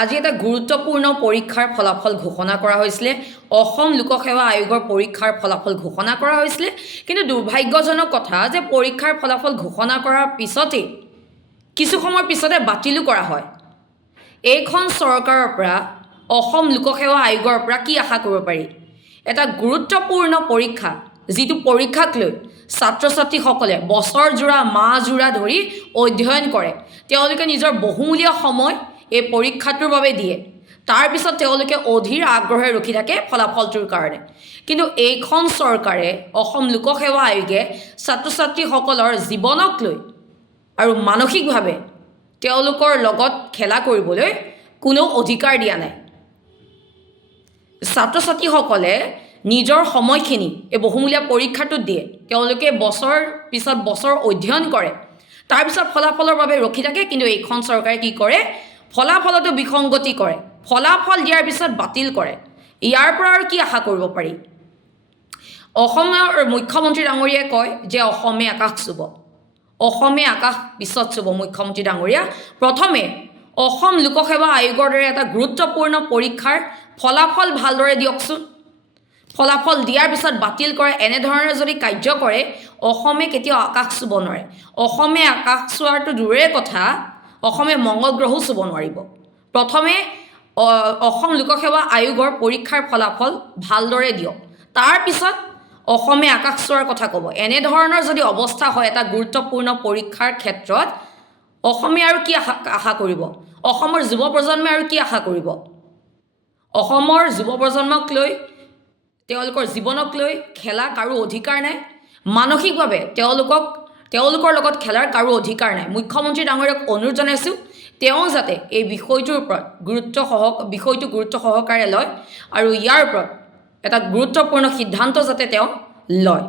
আজি এটা গুৰুত্বপূৰ্ণ পৰীক্ষাৰ ফলাফল ঘোষণা কৰা হৈছিলে অসম লোকসেৱা আয়োগৰ পৰীক্ষাৰ ফলাফল ঘোষণা কৰা হৈছিলে কিন্তু দুৰ্ভাগ্যজনক কথা যে পৰীক্ষাৰ ফলাফল ঘোষণা কৰাৰ পিছতে কিছু সময়ৰ পিছতে বাতিলো কৰা হয় এইখন চৰকাৰৰ পৰা অসম লোকসেৱা আয়োগৰ পৰা কি আশা কৰিব পাৰি এটা গুৰুত্বপূৰ্ণ পৰীক্ষা যিটো পৰীক্ষাক লৈ ছাত্ৰ ছাত্ৰীসকলে বছৰজোৰা মাহজোৰা ধৰি অধ্যয়ন কৰে তেওঁলোকে নিজৰ বহুমূলীয়া সময় এই পৰীক্ষাটোৰ বাবে দিয়ে তাৰ পিছত তেওঁলোকে অধীৰ আগ্ৰহে ৰখি থাকে ফলাফলটোৰ কাৰণে কিন্তু এইখন চৰকাৰে অসম লোকসেৱা আয়োগে ছাত্ৰ ছাত্ৰীসকলৰ জীৱনক লৈ আৰু মানসিকভাৱে তেওঁলোকৰ লগত খেলা কৰিবলৈ কোনো অধিকাৰ দিয়া নাই ছাত্ৰ ছাত্ৰীসকলে নিজৰ সময়খিনি এই বহুমূলীয়া পৰীক্ষাটোত দিয়ে তেওঁলোকে বছৰ পিছত বছৰ অধ্যয়ন কৰে তাৰপিছত ফলাফলৰ বাবে ৰখি থাকে কিন্তু এইখন চৰকাৰে কি কৰে ফলাফলতো বিসংগতি কৰে ফলাফল দিয়াৰ পিছত বাতিল কৰে ইয়াৰ পৰা আৰু কি আশা কৰিব পাৰি অসমৰ মুখ্যমন্ত্ৰী ডাঙৰীয়াই কয় যে অসমে আকাশ চুব অসমে আকাশ পিছত চুব মুখ্যমন্ত্ৰী ডাঙৰীয়া প্ৰথমে অসম লোকসেৱা আয়োগৰ দৰে এটা গুৰুত্বপূৰ্ণ পৰীক্ষাৰ ফলাফল ভালদৰে দিয়কচোন ফলাফল দিয়াৰ পিছত বাতিল কৰে এনেধৰণে যদি কাৰ্য কৰে অসমে কেতিয়াও আকাশ চুব নোৱাৰে অসমে আকাশ চোৱাটো দূৰৰে কথা অসমে মংগল গ্ৰহও চুব নোৱাৰিব প্ৰথমে অসম লোকসেৱা আয়োগৰ পৰীক্ষাৰ ফলাফল ভালদৰে দিয়ক তাৰপিছত অসমে আকাশ চোৱাৰ কথা ক'ব এনেধৰণৰ যদি অৱস্থা হয় এটা গুৰুত্বপূৰ্ণ পৰীক্ষাৰ ক্ষেত্ৰত অসমে আৰু কি আশা কৰিব অসমৰ যুৱ প্ৰজন্মই আৰু কি আশা কৰিব অসমৰ যুৱ প্ৰজন্মক লৈ তেওঁলোকৰ জীৱনক লৈ খেলা কাৰো অধিকাৰ নাই মানসিকভাৱে তেওঁলোকৰ লগত খেলাৰ কাৰো অধিকাৰ নাই মুখ্যমন্ত্ৰী ডাঙৰীয়াক অনুৰোধ জনাইছোঁ তেওঁ যাতে এই বিষয়টোৰ ওপৰত গুৰুত্ব সহকাৰে লয় আৰু ইয়াৰ ওপৰত এটা গুৰুত্বপূৰ্ণ সিদ্ধান্ত যাতে তেওঁ লয়